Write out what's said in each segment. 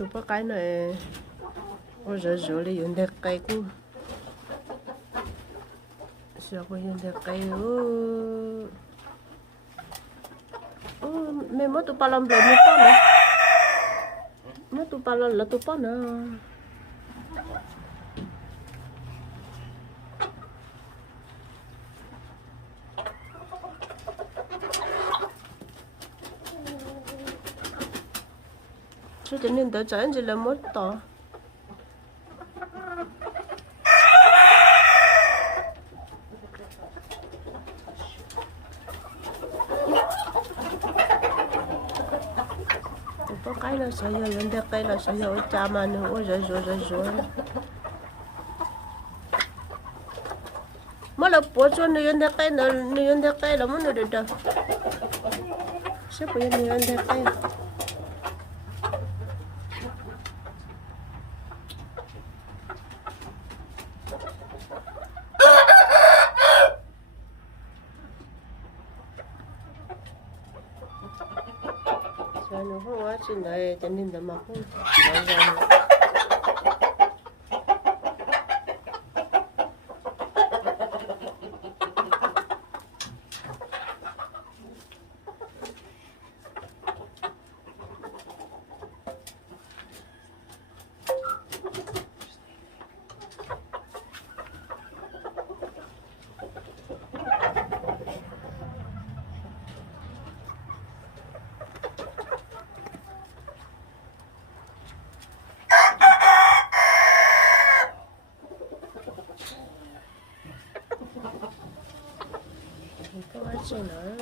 tụi có cái này ôi rồi rồi đi dùng đẹp cây cũng sao có dùng đẹp cây mẹ mất tụi ba làm rồi mất pa nữa mất tụi ba là tụi pa nữa cho nên tới chán chỉ là mất tỏ có cái là sợ giờ lên đây cái là sợ giờ cha mà nữa ôi rồi mà là bố cho người lên đây cái là muốn được đâu sắp bây giờ người lên đây cái nó không quá chuyện đấy cho nên là mà không nói ra có quá chuyện nữa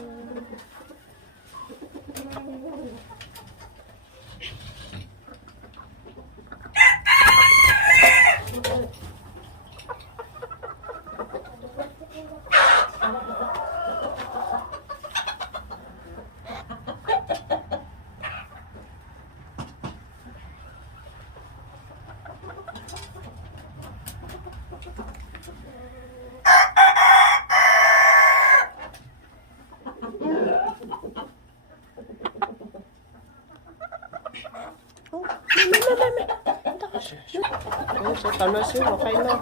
sẽ tao nó xíu vào khay nó